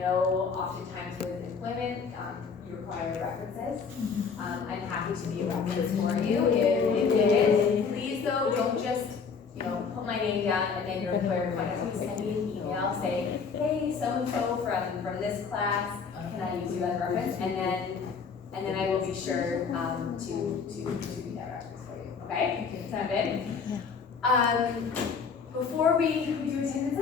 know oftentimes with employment, you require references. I'm happy to be a reference for you if it is. Please though, don't just, put my name down and then your employer can send me an email saying, hey, so-and-so from this class, can I use you as a reference? And then I will be sure to be that reference for you. Okay? Sound good? Before we do attendance,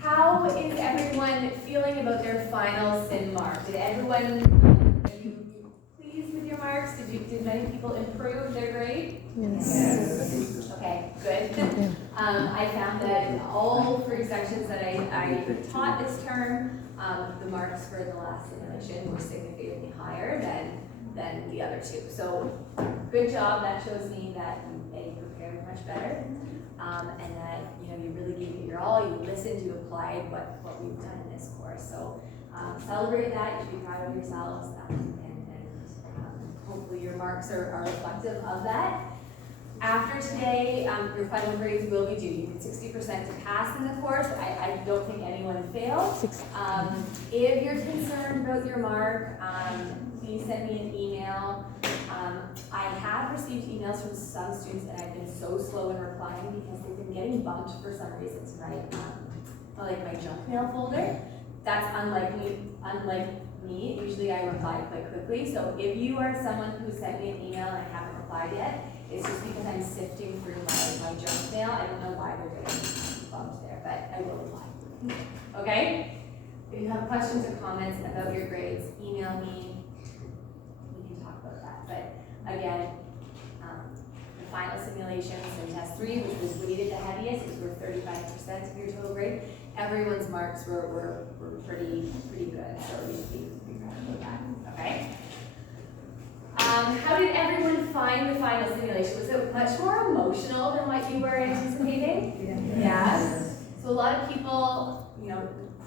how is everyone feeling about their final SIN mark? Did everyone, are you pleased with your marks? Did many people improve their grade? Yes. Okay, good. I found that all 3 sections that I taught this term, the marks for the last simulation were significantly higher than the other 2. So good job. That shows me that you prepared much better, and that you really gave it your all. You listened, you applied what we've done in this course. So celebrate that. You should be proud of yourselves, and hopefully your marks are reflective of that. After today, your final grades will be due. You need 60% to pass in the course. I don't think anyone failed. If you're concerned about your mark, please send me an email. I have received emails from some students that I've been so slow in replying because they've been getting bumped for some reason to my junk mail folder. That's unlike me. Usually I reply quite quickly. So if you are someone who sent me an email and I haven't replied yet, it's just because I'm sifting through my junk mail. I don't know why they're getting bumped there, but I will reply. Okay? If you have questions or comments about your grades, email me. We can talk about that. But again, the final simulations in test 3, which was weighted the heaviest, is worth 35% of your total grade. Everyone's marks were pretty good, so you should be proud of that. Okay? How did everyone find the final simulation? Was it much more emotional than what you were anticipating? Yes. So a lot of people,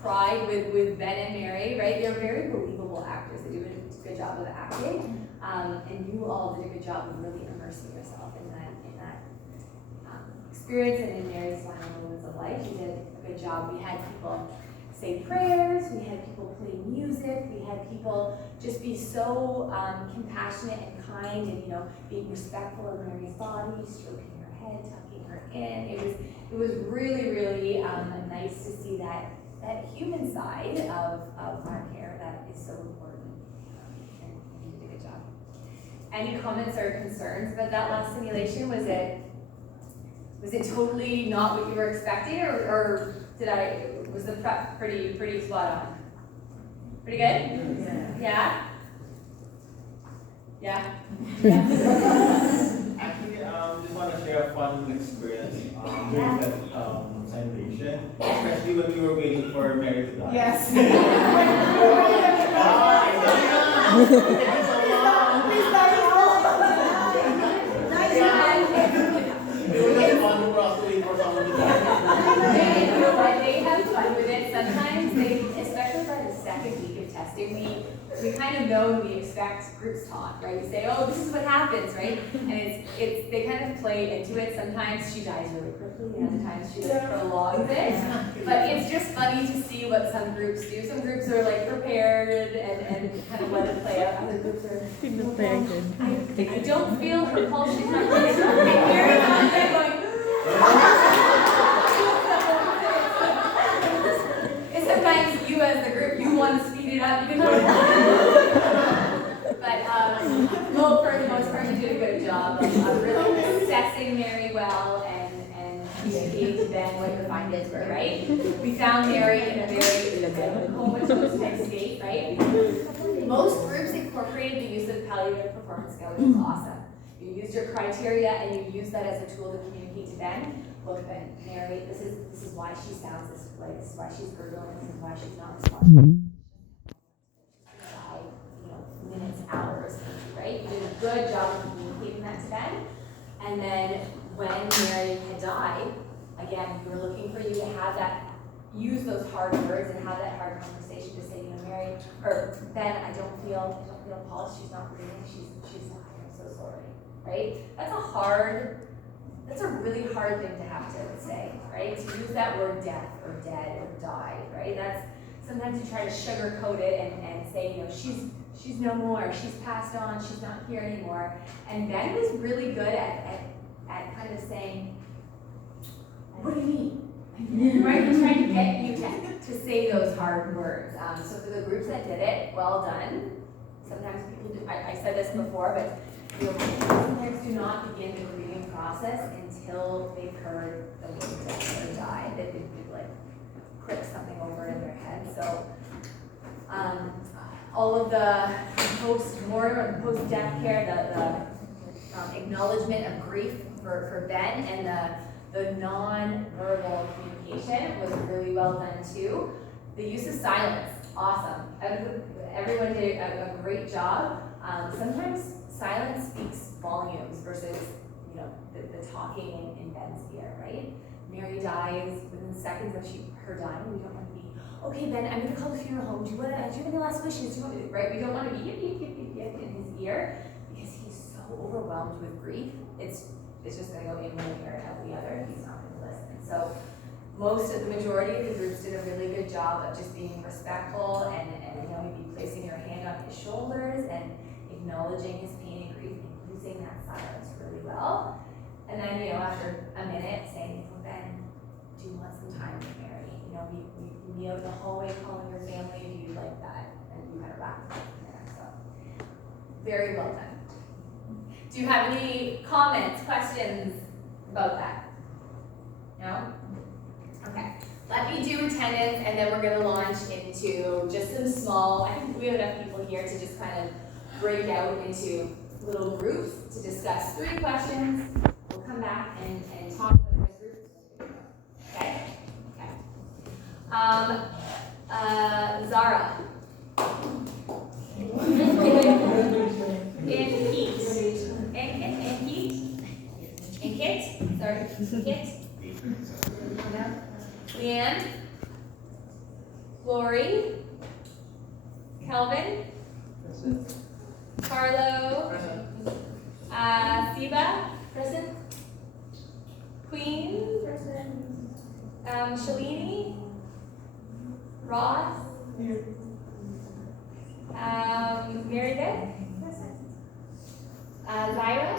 cried with Ben and Mary, right? They're very believable actors. They do a good job of acting, and you all did a good job of really immersing yourself in that experience and in Mary's final moments of life. You did a good job. We had people say prayers, we had people play music, we had people just be so compassionate and kind and being respectful of Mary's body, stroking her head, tucking her in. It was really, really nice to see that human side of our care that is so important. And you did a good job. Any comments or concerns about that last simulation? Was it totally not what you were expecting, or was the prep pretty spot on? Pretty good? Yeah? Yeah? Actually, just want to share a fun experience during that simulation, especially when we were waiting for Mary to die. Yes. It was just fun for us to wait for someone to die. They have fun with it. Sometimes especially by the second week of testing, we kind of know and we expect groups talk, right? We say, oh, this is what happens, right? And they kind of play into it. Sometimes she dies really quickly, and other times she prolongs it. But it's just funny to see what some groups do. Some groups are prepared and kind of let it play out. Other groups are I don't feel her pulse. She's not really Mary's on there going. And sometimes you as the group, you want to speed it up. But for the most part, you did a good job of really assessing Mary well and communicating to Ben what your findings were, right? We found Mary in a very comatose type state, right? Most groups incorporated the use of palliative performance scale, which is awesome. You used your criteria and you used that as a tool to communicate to Ben. Look, Ben, Mary, this is why she sounds this way. This is why she's gurgling. This is why she's not responding. Minutes, hours, right? You did a good job of communicating that to Ben. And then when Mary had died, again, we were looking for you to have that, use those hard words and have that hard conversation to say, Mary, or Ben, I don't feel pulse, she's not breathing, she's dying, I'm so sorry, right? That's a really hard thing to have to say, right? To use that word death or dead or died, right? sometimes you try to sugarcoat it and say, you know, she's no more, she's passed on, she's not here anymore. And Ben was really good at kind of saying, what do you mean? Right? He tried to get you to say those hard words. So for the groups that did it, well done. Sometimes people do, I said this before, but you know, sometimes do not begin the grieving process until they've heard the word death or died. That they like click something over in their head. So all of the post-mortem, post-death care, the acknowledgement of grief for Ben, and the non-verbal communication was really well done too. The use of silence, awesome. Everyone did a great job. Sometimes silence speaks volumes versus, you know, the talking in Ben's ear, right? Mary dies within seconds of her dying. We don't want to be, okay, Ben, I'm going to call the funeral home. Do you have any last wishes? Do you want me to, right? We don't want to be yip, yip, yip, yip, yip in his ear because he's so overwhelmed with grief. It's just going to go in one ear and out the other. He's not going to listen. So the majority of the groups did a really good job of just being respectful and you know, maybe placing your hand on his shoulders and acknowledging his pain and grief and using that silence really well. And then, you know, after a minute saying, well, Ben, do you want some time with Mary? You know, we meet out in the hallway calling your family, do you like that? And you kind of wrap it up from there. So very well done. Do you have any comments, questions about that? No? Okay. Let me do attendance and then we're going to launch into just some small, I think we have enough people here to just kind of break out into little groups to discuss 3 questions. We'll come back and talk about those groups. Okay? Okay. Zara. And Pete. And Pete. And Kit. Sorry. Kit. Leanne. Lori. Kelvin. Carlo. Siba. Present. Queen. Present. Shalini. Ross. Mary Beth. Present. Zyra.